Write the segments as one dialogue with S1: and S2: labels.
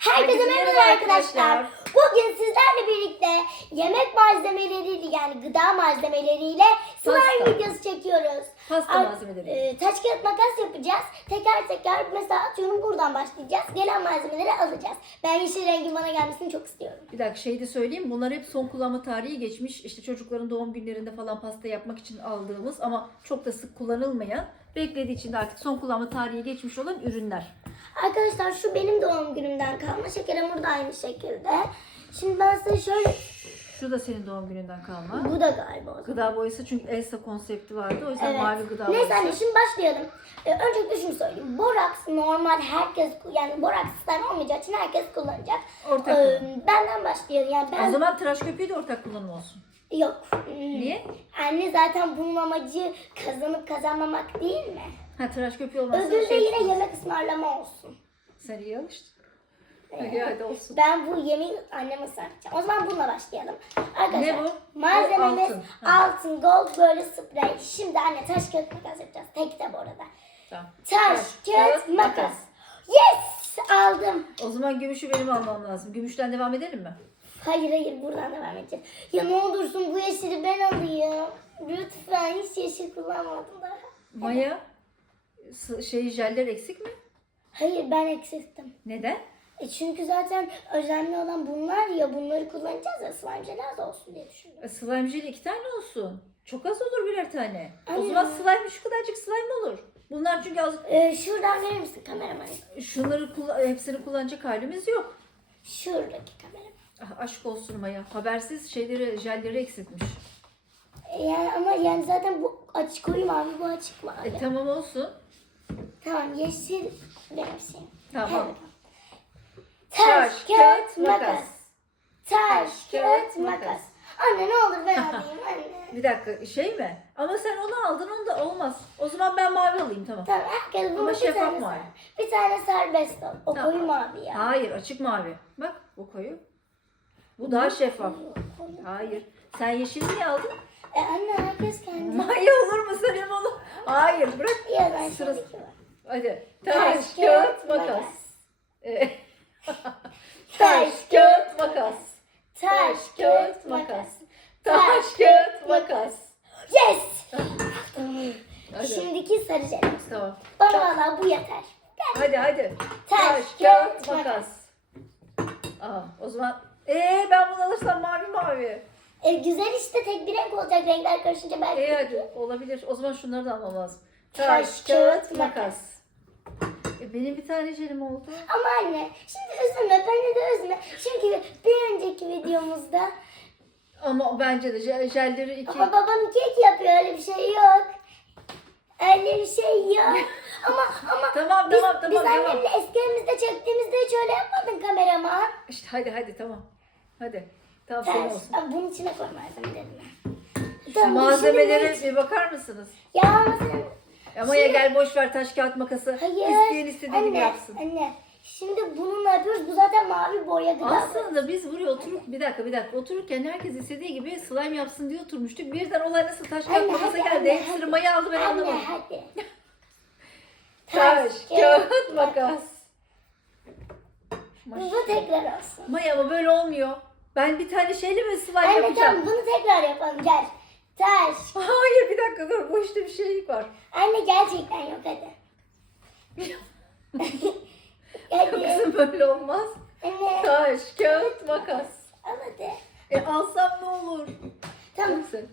S1: Herkese merhaba arkadaşlar. Bugün sizlerle birlikte yemek malzemeleriyle yani gıda malzemeleriyle slime
S2: Pasta.
S1: videosu çekiyoruz.
S2: Pasta
S1: Ar-
S2: malzemeleri.
S1: e, taş kağıt makas yapacağız. Teker teker mesela atıyorum buradan başlayacağız. Gelen malzemeleri alacağız. Ben yeşil rengin bana gelmesini çok istiyorum.
S2: Bir dakika şey de söyleyeyim. Bunlar hep son kullanma tarihi geçmiş. İşte çocukların doğum günlerinde falan pasta yapmak için aldığımız ama çok da sık kullanılmayan, beklediği için de artık son kullanma tarihi geçmiş olan ürünler.
S1: Arkadaşlar şu benim doğum günümden kalma. Şeker hamuru da aynı şekilde. Şimdi ben size şöyle...
S2: Şu da senin doğum gününden kalma.
S1: Bu da galiba o zaman.
S2: Gıda boyası çünkü Elsa konsepti vardı. O yüzden mavi gıda
S1: Neyse
S2: boyası.
S1: anne şimdi başlayalım. Ee, öncelikle şunu söyleyeyim. Boraks normal herkes yani boraks sistem olmayacağı için herkes kullanacak.
S2: Ortak
S1: Ee,
S2: kullanım.
S1: benden başlayalım. Yani ben
S2: O zaman tıraş köpüğü de ortak kullanım olsun.
S1: yok. Hmm.
S2: Niye?
S1: Anne zaten bunun amacı kazanıp kazanmamak değil mi?
S2: Ha tıraş köpüğü olmazsa
S1: Ödül de
S2: şey-
S1: yine yemek ısmarlama olsun.
S2: Sen iyi alıştın. Hadi hadi olsun.
S1: Ben bu yemeği anneme ısmarlayacağım. O zaman bununla başlayalım. Arkadaşlar
S2: Ne bu?
S1: malzememiz
S2: Bu
S1: altın.
S2: altın.
S1: gold böyle sprey. Şimdi anne taş kağıt makas yapacağız. Tek de bu arada.
S2: Tamam.
S1: Taş, kağıt, makas. Yes! Aldım.
S2: O zaman gümüşü benim almam lazım. Gümüşten devam edelim mi?
S1: Hayır hayır buradan devam edeceğiz. Ya ne olursun bu yeşili ben alayım. Lütfen hiç yeşil kullanmadım daha.
S2: Maya şey jeller eksik mi?
S1: Hayır ben eksilttim.
S2: Neden?
S1: E çünkü zaten önemli olan bunlar ya bunları kullanacağız ya slime jeli az olsun diye düşündüm.
S2: E, Slime jeli iki tane olsun. Çok az olur birer tane. O
S1: Anne.
S2: zaman slime şu kadarcık slime olur. Bunlar çünkü az...
S1: Ee, şuradan verir misin kameramanı?
S2: Şunları kulla- hepsini kullanacak halimiz yok.
S1: Şuradaki kameraman.
S2: Ah, aşk olsun Maya. Habersiz şeyleri, jelleri eksiltmiş.
S1: E, Yani ama yani zaten bu açık koyu mavi bu açık mavi.
S2: E tamam olsun.
S1: Tamam yeşil benim şeyim.
S2: Tamam.
S1: Bakalım. Taş, kağıt, makas. Taş, kağıt, makas. Anne ne olur ben alayım anne.
S2: Bir dakika şey mi? Ama sen onu aldın onu da olmaz. O zaman ben mavi alayım tamam.
S1: Tamam herkes bunu
S2: Ama
S1: bir
S2: şeffaf
S1: tane
S2: mavi.
S1: sar. Bir tane serbest ol. O
S2: Tamam.
S1: koyu mavi ya.
S2: Hayır açık mavi. Bak bu koyu. Bu daha şeffaf. Hayır. Sen yeşili niye aldın?
S1: E anne herkes kendi.
S2: Maya olur mu söyleyeyim onu? Hayır bırak.
S1: Ya ben
S2: Sırası-
S1: var.
S2: Hadi.
S1: Taş, kağıt, makas.
S2: Ee,
S1: Taş,
S2: kağıt, makas.
S1: Taş, kağıt, makas.
S2: Taş, kağıt, makas.
S1: Yes!
S2: Hadi.
S1: Şimdiki sarı jelimiz.
S2: Tamam.
S1: Bana valla bu yeter. Gel.
S2: Hadi hadi.
S1: Taş, kağıt,
S2: makas. Aa, o zaman ee ben bunu alırsam mavi mavi.
S1: E, güzel işte tek bir renk olacak. Renkler karışınca belki.
S2: İyi hadi olabilir. O zaman şunları da almam lazım.
S1: Taş, kağıt, makas.
S2: E, benim bir tane jelim oldu.
S1: Ama anne şimdi üzülme beni de üzme. Çünkü bir önceki videomuzda
S2: Ama bence de jel- jelleri iki...
S1: ama babam kek yapıyor öyle bir şey yok. Öyle bir şey yok. ama ama
S2: Tamam,
S1: biz,
S2: tamam,
S1: biz
S2: tamam, tamam.
S1: annemle eski evimizde çektiğimizde hiç öyle yapmadın kameraman.
S2: İşte hadi hadi tamam. Hadi. Senin
S1: Ters.
S2: olsun.
S1: Bunun içine koy malzemelerimi.
S2: Şu
S1: Tamam,
S2: malzemelere bir bakar mısınız?
S1: Ya ama sen...
S2: Ama ya gel boş ver taş kağıt makası.
S1: Hayır.
S2: İsteyen istediğini
S1: anne,
S2: yapsın.
S1: Anne. Şimdi bununla yapıyoruz. Bu zaten mavi boya gıda.
S2: Aslında biz buraya oturup bir dakika bir dakika otururken herkes istediği gibi slime yapsın diye oturmuştuk. Birden olay nasıl taş kağıt
S1: Anne,
S2: makasa
S1: hadi,
S2: geldi.
S1: anne,
S2: Hepsini
S1: hadi.
S2: maya aldı ben
S1: Anne
S2: anlamadım.
S1: hadi.
S2: Taş, kağıt, makas.
S1: Bu tekrar olsun.
S2: Maya ama böyle olmuyor. Ben bir tane şeyle mi slime
S1: Anne
S2: yapacağım?
S1: tamam bunu tekrar yapalım gel. Taş.
S2: Hayır bir dakika dur bu işte bir şeylik var.
S1: Anne gerçekten yok hadi. hadi.
S2: Kızım böyle olmaz.
S1: Anne
S2: Taş, kağıt, makas.
S1: al hadi.
S2: E alsam ne olur?
S1: Tamam.
S2: Neyse.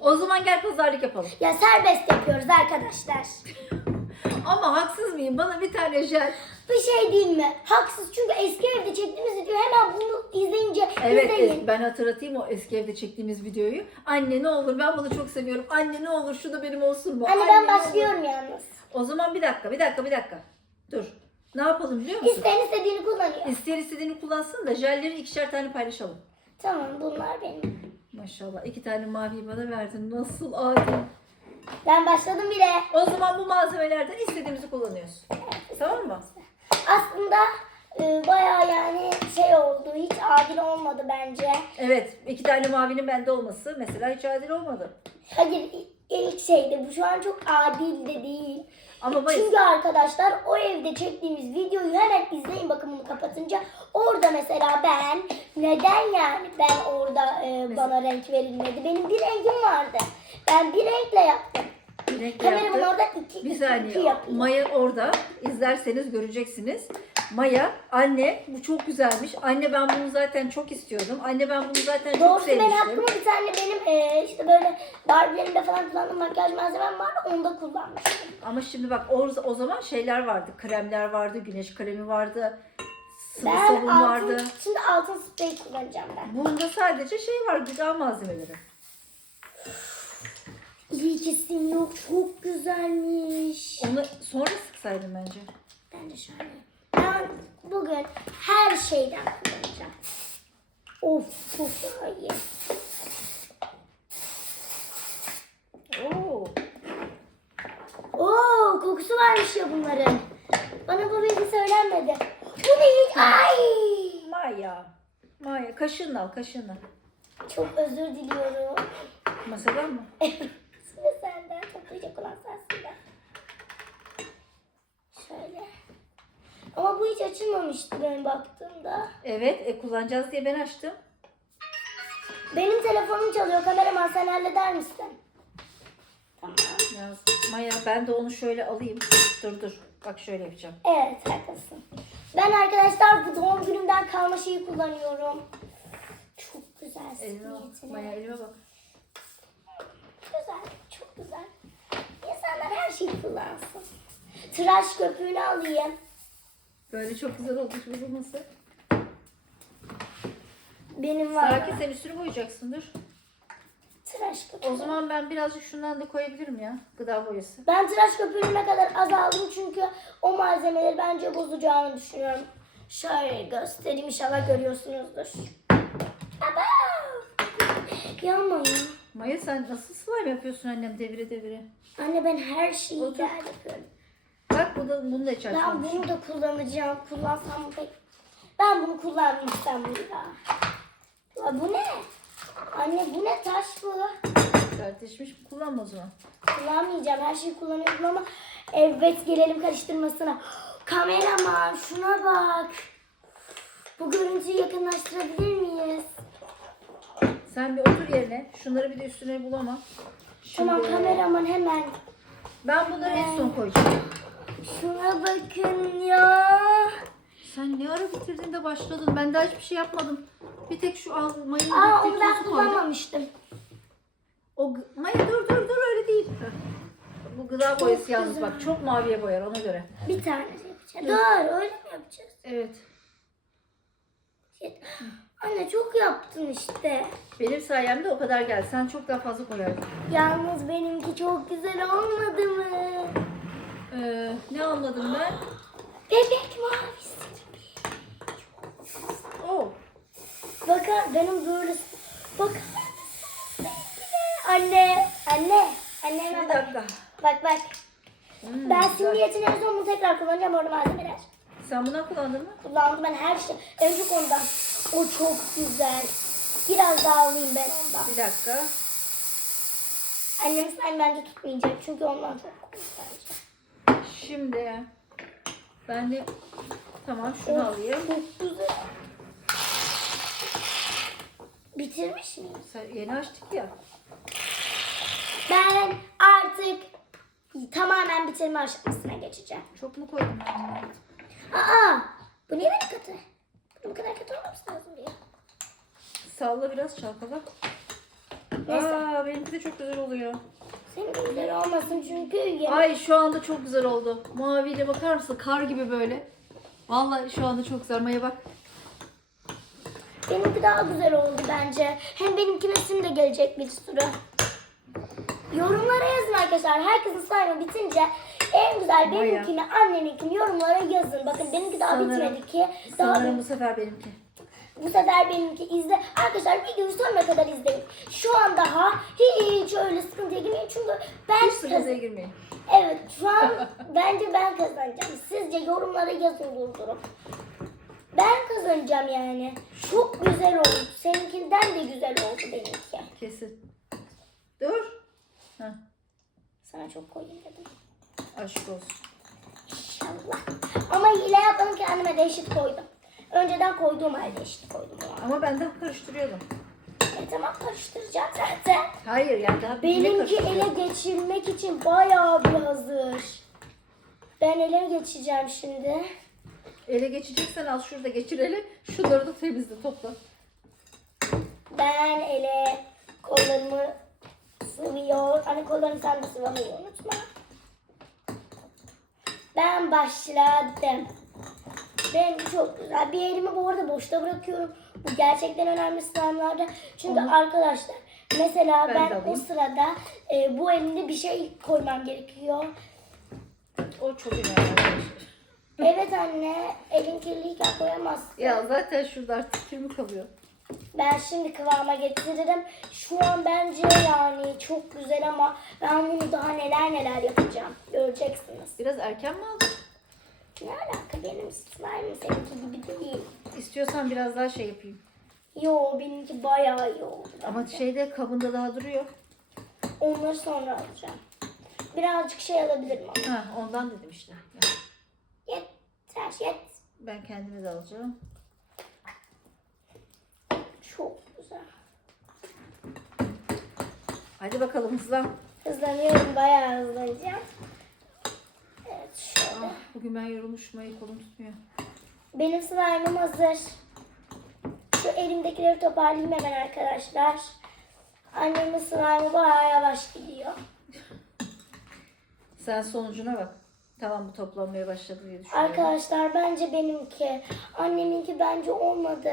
S2: O zaman gel pazarlık yapalım.
S1: Ya serbest yapıyoruz arkadaşlar.
S2: Ama haksız mıyım? Bana bir tane jel.
S1: Bir şey değil mi? Haksız çünkü eski evde çektiğimiz video hemen bunu izleyince
S2: Evet
S1: izleyin.
S2: es- ben hatırlatayım o eski evde çektiğimiz videoyu. Anne ne olur ben bunu çok seviyorum. Anne ne olur şu da benim olsun mu?
S1: Anne ben
S2: ne olur.
S1: başlıyorum yalnız.
S2: O zaman bir dakika bir dakika bir dakika. Dur. Ne yapalım biliyor musun?
S1: İsteyen istediğini kullanıyor.
S2: İsteyen istediğini kullansın da jelleri ikişer tane paylaşalım.
S1: Tamam bunlar benim.
S2: Maşallah iki tane mavi bana verdin. Nasıl adil.
S1: Ben başladım bile.
S2: O zaman bu malzemelerden istediğimizi kullanıyorsun. Tamam mı?
S1: Aslında e, bayağı yani şey oldu. Hiç adil olmadı bence.
S2: Evet iki tane mavinin bende olması mesela hiç adil olmadı.
S1: Hayır ilk şeydi. Bu şu an çok adil de değil.
S2: Ama Maya
S1: Çünkü arkadaşlar o evde çektiğimiz videoyu hemen izleyin bakın bunu kapatınca. Orada mesela ben neden yani ben orada e, bana renk verilmedi. Benim bir rengim vardı. Ben bir renkle yaptım.
S2: Bir renk
S1: Kameramın orada iki,
S2: Bir
S1: iki,
S2: saniye.
S1: iki yapıyor.
S2: Maya orada. izlerseniz göreceksiniz. Maya, anne bu çok güzelmiş. Anne ben bunu zaten çok istiyordum. Anne ben bunu zaten çok
S1: Doğrusu ben
S2: sevmiştim.
S1: hakkımı bir tane benim e, işte böyle Barbie'lerimde falan kullandığım makyaj malzemem vardı. Onu da kullanmıştım.
S2: Ama şimdi bak o, o zaman şeyler vardı. Kremler vardı, güneş kremi vardı. Sıvı
S1: Ben
S2: sabun
S1: altın,
S2: vardı.
S1: şimdi altın sprey kullanacağım ben.
S2: Bunda sadece şey var, gıda malzemeleri.
S1: İyi kesin yok. Çok güzelmiş.
S2: Onu sonra sıksaydın bence.
S1: Ben de şöyle. Ben bugün her şeyden kullanacağım. Of çok daha iyi.
S2: Oo.
S1: Oo kokusu varmış ya bunların. Bana bu bilgi söylenmedi. Bu ne? Ay!
S2: Maya. Maya kaşığını al, kaşığını.
S1: Çok özür diliyorum.
S2: Masadan mı?
S1: Senden. Toplayacak olan ben. Şöyle. Ama bu hiç açılmamıştı benim baktığımda.
S2: Evet, e, kullanacağız diye ben açtım.
S1: Benim telefonum çalıyor. Kameraman sen halleder misin? Tamam.
S2: Yaz. Maya ben de onu şöyle alayım. Dur dur. Bak şöyle yapacağım.
S1: Evet haklısın. Ben arkadaşlar bu doğum günümden kalma şeyi kullanıyorum. Çok güzel
S2: Elime bak. Maya elime bak.
S1: Güzel, çok güzel. İnsanlar her şeyi kullansın. Tıraş köpüğünü alayım.
S2: Böyle çok güzel oldu şu bulması.
S1: Benim var.
S2: Sakin sen üstünü boyayacaksın dur.
S1: Tıraş köpüğü.
S2: O zaman ben birazcık şundan da koyabilirim ya. Gıda boyası.
S1: Ben tıraş köpüğünü ne kadar azaldım çünkü o malzemeleri bence bozacağını düşünüyorum. Şöyle göstereyim inşallah görüyorsunuzdur. Aba! Yanma ya.
S2: Maya sen nasıl slime yapıyorsun annem devire devire?
S1: Anne ben her şeyi
S2: Otur.
S1: güzel yapıyorum.
S2: Bak bu da bunu da hiç
S1: Ben bunu da kullanacağım. Kullansam pek? Ben bunu kullanmayacağım ya. Ya bu ne? Anne bu ne taş bu?
S2: Sertleşmiş kullanma o zaman.
S1: Kullanmayacağım. Her şeyi kullanıyorum ama evet gelelim karıştırmasına. Kameraman şuna bak. Bu görüntüyü yakınlaştırabilir miyiz?
S2: Sen bir otur yerine. Şunları bir de üstüne bulama. Şimdi
S1: Tamam kameraman hemen.
S2: ben bunları en son koyacağım.
S1: Şuna bakın ya.
S2: Sen ne ara bitirdin de başladın? Ben daha hiçbir şey yapmadım. Bir tek şu al mayını
S1: Aa onu ben
S2: tozu koydum.
S1: kullanmamıştım.
S2: O gı- Maya dur dur dur öyle değil. Bu gıda boyası yalnız
S1: güzel.
S2: bak çok maviye boyar ona göre.
S1: Bir tane yapacağız. Dur öyle mi yapacağız?
S2: Evet.
S1: Anne çok yaptın işte.
S2: Benim sayemde o kadar geldi. Sen çok daha fazla koyardın.
S1: Yalnız benimki çok güzel olmadı mı?
S2: Ee, ne anladım ben?
S1: Bebek mavisi gibi.
S2: Oo.
S1: Bakar benim böyle mısın? Anne, anne, anneme
S2: Bir
S1: bak.
S2: dakika.
S1: Bak bak.
S2: Hmm,
S1: Ben
S2: güzel.
S1: simniyetini en son bunu tekrar kullanacağım orada malzemeler.
S2: Sen bundan kullandın mı?
S1: Kullandım ben her şey. En çok ondan. O çok güzel. Biraz daha alayım ben ondan.
S2: Bir dakika.
S1: Annem slime bence tutmayacak çünkü ondan çok güzel bence.
S2: Şimdi ben de tamam şunu
S1: Of,
S2: alayım.
S1: Çok güzel. Bitirmiş miyim?
S2: Sen yeni açtık ya.
S1: Ben artık tamamen bitirme aşamasına geçeceğim.
S2: Çok mu koydum?
S1: Aa, bu niye benim katı? Bu kadar kötü olmaması lazım diye.
S2: Salla biraz çalkala.
S1: Neyse.
S2: Aa benimki de çok güzel oluyor.
S1: Senin güzel olmasın çünkü yemek
S2: Ay şu anda çok güzel oldu. Maviyle bakar mısın? Kar gibi böyle. Vallahi şu anda çok güzel. Maya bak.
S1: benimki daha güzel oldu bence. Hem benimkinin sim de gelecek bir sürü. Yorumlara yazın arkadaşlar. Herkesin sayma bitince en güzel
S2: Maya.
S1: benimkini, anneninkini yorumlara yazın. Bakın benimki daha
S2: Sanırım-
S1: bitmedi ki. Daha
S2: Sanırım bu sefer benimki.
S1: Bu sefer benimki izle. Arkadaşlar videoyu sonuna kadar izleyin. Şu an daha hiç öyle sıkıntıya girmeyin. Çünkü ben
S2: Hiç sıkıntıya girmeyin.
S1: Evet şu an bence ben kazanacağım. Sizce yorumlara yazın durdurup. Ben kazanacağım yani. Çok güzel oldu. Seninkinden de güzel oldu benimki.
S2: Kesin. Dur. Heh.
S1: Sana çok koyayım dedim.
S2: Aşk olsun.
S1: İnşallah. Ama hile yapmadım kendime de eşit koydum. Önceden koyduğum halde eşit koydum. o an.
S2: Ama ben de karıştırıyordum.
S1: E tamam karıştıracağım zaten.
S2: Hayır yani daha
S1: Benimki ele geçirmek için bayağı bir hazır. Ben ele geçeceğim şimdi.
S2: Ele geçeceksen al şurada geçir ele. Şunları da temizle topla.
S1: Ben ele kollarımı sıvıyor. Hani kollarını sen de sıvamayı unutma. Ben başladım. Benim çok güzel. Bir elimi bu arada boşta bırakıyorum. Bu gerçekten önemli slime'larda. Çünkü
S2: Onu-
S1: arkadaşlar mesela
S2: Ben
S1: ben, o sırada e, bu elimde bir şey koymam gerekiyor.
S2: O çok önemli.
S1: Evet anne elin kirliyken koyamazsın.
S2: Ya zaten şurada artık kirmi kalıyor.
S1: Ben şimdi kıvama getiririm. Şu an bence yani çok güzel ama ben bunu daha neler neler yapacağım. Göreceksiniz.
S2: Biraz erken mi aldın?
S1: Ne alaka benim slime'ım seninki gibi değil.
S2: İstiyorsan biraz daha şey yapayım.
S1: Yo benimki bayağı iyi oldu.
S2: Ama şeyde kabında daha duruyor.
S1: Onları sonra alacağım. Birazcık şey alabilirim ama.
S2: Ha ondan dedim işte. Ya,
S1: Yeter yet.
S2: Ben kendime de alacağım.
S1: Çok güzel.
S2: Hadi bakalım hızlan.
S1: Hızlanıyorum bayağı hızlanacağım. Evet şöyle.
S2: Ah, bugün ben yorulmuşum. Ay kolum tutmuyor.
S1: Benim slime'ım hazır. Şu elimdekileri toparlayayım hemen arkadaşlar. Annemin slime'ı bayağı yavaş gidiyor.
S2: Sen sonucuna bak. Tamam bu toplanmaya başladı diye düşünüyorum.
S1: Arkadaşlar bence benimki. Anneminki bence olmadı.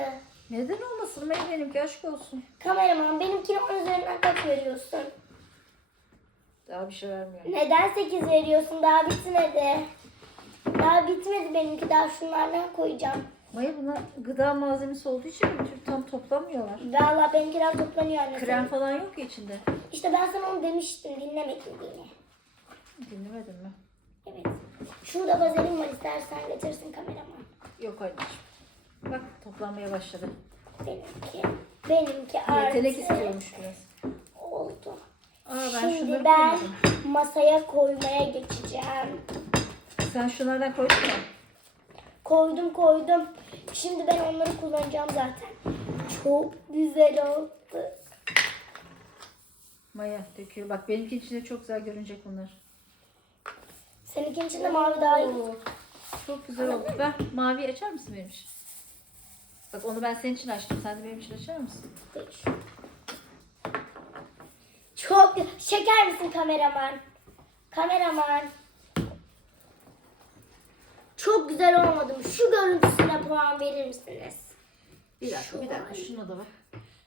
S2: Neden olmasın? Benim benimki aşk olsun.
S1: Kameraman benimkine 10 üzerinden kaç veriyorsun?
S2: Daha bir şey vermiyor.
S1: Neden 8 veriyorsun? Daha bitmedi. Daha bitmedi benimki. Daha şunlardan koyacağım.
S2: Maya bunlar gıda malzemesi olduğu için bir tür tam toplamıyorlar.
S1: Valla benimkiler toplanıyor anne.
S2: Krem falan yok ya içinde.
S1: İşte ben sana onu demiştim. Dinlemedin yine.
S2: Dinlemedin mi?
S1: Evet. Şurada vazelin var istersen getirsin kameraman.
S2: Yok anneciğim. Bak toplanmaya başladı.
S1: Benimki. Benimki artık
S2: Yetenek istiyormuş biraz.
S1: oldu.
S2: Aa ben
S1: Şimdi ben
S2: koymadım.
S1: masaya koymaya geçeceğim.
S2: Sen şunlardan koydun mu?
S1: Koydum koydum. Şimdi ben onları kullanacağım zaten. Çok güzel oldu.
S2: Maya döküyor. Bak benimki içinde çok güzel görünecek bunlar.
S1: Seninkinin içinde mavi daha iyi.
S2: Çok güzel oldu. Ver mavi açar mısın benim için? Bak onu ben senin için açtım. Sen de benim için açar mısın?
S1: Çok gü- Çeker misin kameraman? Kameraman. Çok güzel olmadı mı? Şu görüntüsüne puan verir misiniz?
S2: Bir dakika
S1: Şu
S2: bir dakika
S1: var.
S2: şuna da bak.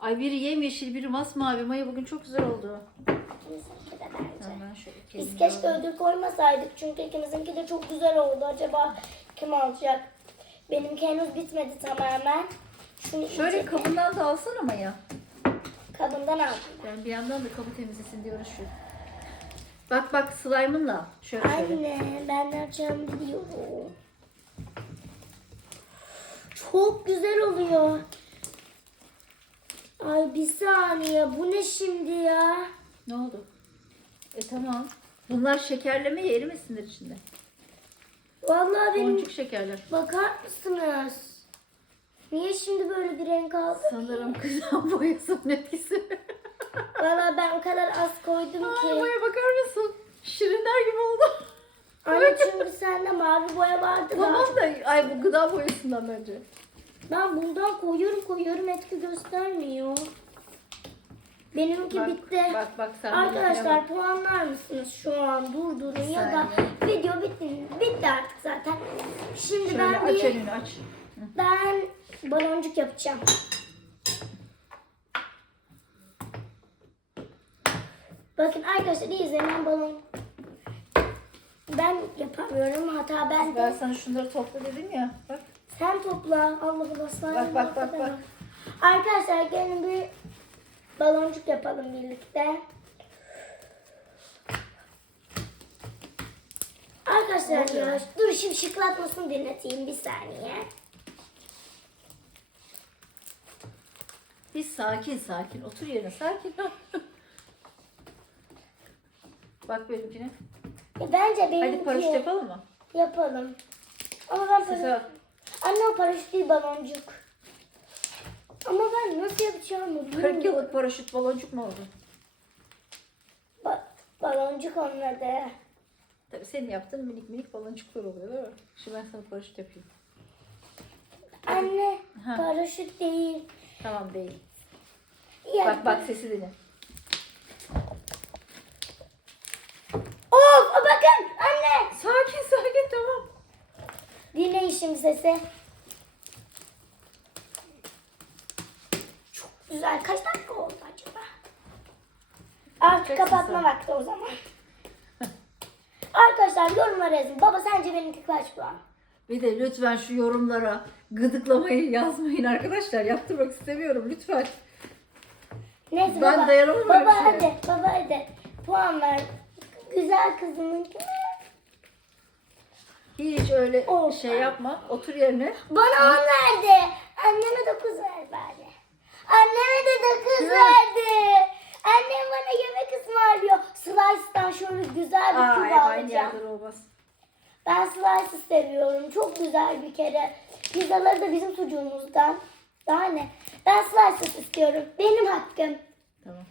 S2: Ay biri yemyeşil biri masmavi. Maya bugün çok güzel oldu.
S1: İkimizinki de bence. Biz keşke ödül koymasaydık çünkü ikimizinki de çok güzel oldu. Acaba kim alacak? Benimki henüz bitmedi tamamen. Şunu
S2: Şöyle
S1: iyice
S2: kabından da alsana Maya.
S1: kabından aldım.
S2: Ben bir yandan da kabı temizlesin diye uğraşıyorum. Bak bak slime'ınla. Şöyle şöyle.
S1: Anne ben ne yapacağımı biliyorum. Çok güzel oluyor. Ay bir saniye bu ne şimdi ya?
S2: Ne oldu? E tamam. Bunlar şekerleme ya erimesinler içinde.
S1: Vallahi benim
S2: Boncuk şekerler.
S1: bakar mısınız? Niye şimdi böyle bir renk aldı?
S2: Sanırım kızan boyasının etkisi.
S1: Vallahi ben o kadar az koydum
S2: Ay
S1: ki.
S2: Maya bakar mısın? Şirinler gibi oldu.
S1: Anne çünkü sende mavi boya vardı daha
S2: tamam da ay bu gıda boyasından bence.
S1: Ben bundan koyuyorum koyuyorum etki göstermiyor. Benimki
S2: Bak,
S1: bitti.
S2: Bak bak sen
S1: Arkadaşlar
S2: bak.
S1: puanlar mısınız şu an durdurun ya da video bitti, bitti artık zaten. Şimdi
S2: Şöyle
S1: ben
S2: aç
S1: bir,
S2: önünü aç.
S1: ben baloncuk yapacağım. Bakın arkadaşlar iyi izleyin ben balon. Ben yapamıyorum hata
S2: Ben
S1: bende.
S2: sana şunları topla dedim ya. Bak.
S1: Sen topla. Allah Allah.
S2: Bak, bak, bak, bak.
S1: Arkadaşlar gelin bir baloncuk yapalım birlikte. Arkadaşlar ya dur şimdi şıklatmasını dinleteyim bir saniye.
S2: Bir sakin sakin. Otur yerine sakin. Bak benimkine.
S1: E, bence benimki
S2: Hadi paraşüt yapalım mı?
S1: yapalım. Ama ben paraşüt... Anne o paraşüt değil baloncuk. Ama ben nasıl yapacağımı
S2: 40
S1: bilmiyorum.
S2: yıllık paraşüt baloncuk mu oldu?
S1: Ba- baloncuk adı.
S2: Tabii senin yaptığın minik minik baloncuklar oluyor değil mi? Şimdi ben sana paraşüt yapayım.
S1: Anne
S2: Ha.
S1: paraşüt değil.
S2: Tamam değil.
S1: Ya,
S2: Bak bak sesi dinle.
S1: Of bakın anne.
S2: Sakin sakin tamam.
S1: Dinleyin şimdi sesi. Güzel. Kaç dakika oldu acaba? Artık kapatma vakti o zaman. Arkadaşlar yorumlara yazın. Baba sence benimki kaç puan?
S2: Bir de lütfen şu yorumlara gıdıklamayı yazmayın arkadaşlar. Yaptırmak istemiyorum lütfen.
S1: Neyse
S2: Ben
S1: baba.
S2: dayanamam
S1: Baba
S2: öyle şeye.
S1: hadi. Baba hadi. Puan ver. Güzel kızımınki mi?
S2: Hiç öyle
S1: Of.
S2: şey yapma. Otur yerine.
S1: Bana on verdi. Anneme dokuz ver bari. Anneme de dokuz verdi. Annem bana yemek ısmarlıyor. Slice'dan şöyle güzel bir
S2: Aa, aynı
S1: alacağım.
S2: olmaz.
S1: Ben slice'ı seviyorum. Çok güzel bir kere. Pizzaları da bizim sucuğumuzdan. Daha ne? Ben slices istiyorum. Benim hakkım.
S2: Tamam.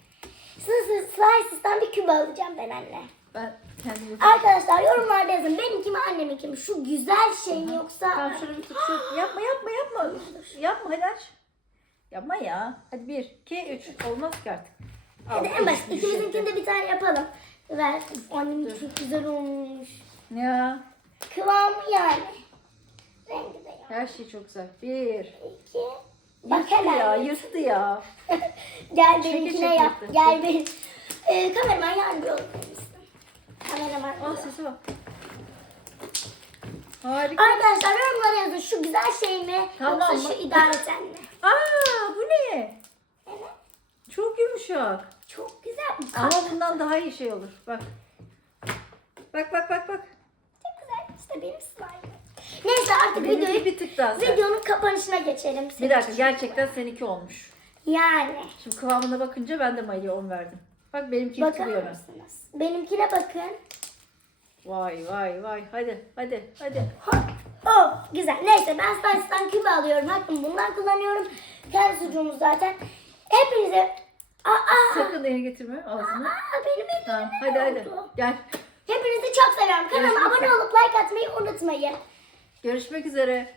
S1: Slices'tan bir küp alacağım ben anne.
S2: Ben kendim
S1: Arkadaşlar yorumlarda yazın. Benimki mi anneminki mi? Şu güzel şey mi yoksa...
S2: Tamam şunu bir tut. şu- Yapma yapma yapma. Yapma hadi aç. Yapma ya. Hadi bir, iki, üç. Olmaz ki artık.
S1: Hadi en
S2: üç,
S1: İkimizinkini de bir tane yapalım. Ver. Anneminki çok güzel olmuş.
S2: Ya
S1: Kıvamı yani. Rengi de yok.
S2: her şey çok güzel. Bir.
S1: İki. Bak
S2: Yırttı ya, yırttı ya.
S1: Gel
S2: Çeke
S1: benimkine
S2: çeke
S1: yap.
S2: yaptı.
S1: Gel benim. Ee, kameraman yardımcı olur musun? Kameraman.
S2: Ah sesi bak. Harika.
S1: Arkadaşlar yorumlara yazın. Şu güzel şey mi?
S2: Tamam
S1: Yoksa şu idareten mi?
S2: Aa bu ne?
S1: Evet.
S2: Çok yumuşak.
S1: Çok güzel. Bu
S2: Ama bundan daha iyi şey olur. Bak. Bak bak bak bak.
S1: Çok güzel. İşte benim slime. Neyse artık
S2: Benimki
S1: videoyu,
S2: bir tık daha sert.
S1: videonun kapanışına geçelim.
S2: Bir dakika gerçekten seninki olmuş.
S1: Yani.
S2: Şimdi kıvamına bakınca ben de Maya'ya 10 verdim. Bak benimki
S1: Bakar mısınız? Benimkine bakın.
S2: Vay vay vay. Hadi hadi hadi.
S1: Hop. Oh, güzel. Neyse ben Slice'dan küp alıyorum. Hakkım bundan kullanıyorum. Kendi sucuğumuz zaten. Hepinize... Aa,
S2: Sakın elini getirme ağzına.
S1: aa, benim elim
S2: Tamam hadi hadi. Gel.
S1: Hepinizi çok seviyorum. Kanalıma abone olup like atmayı unutmayın.
S2: Görüşmek üzere.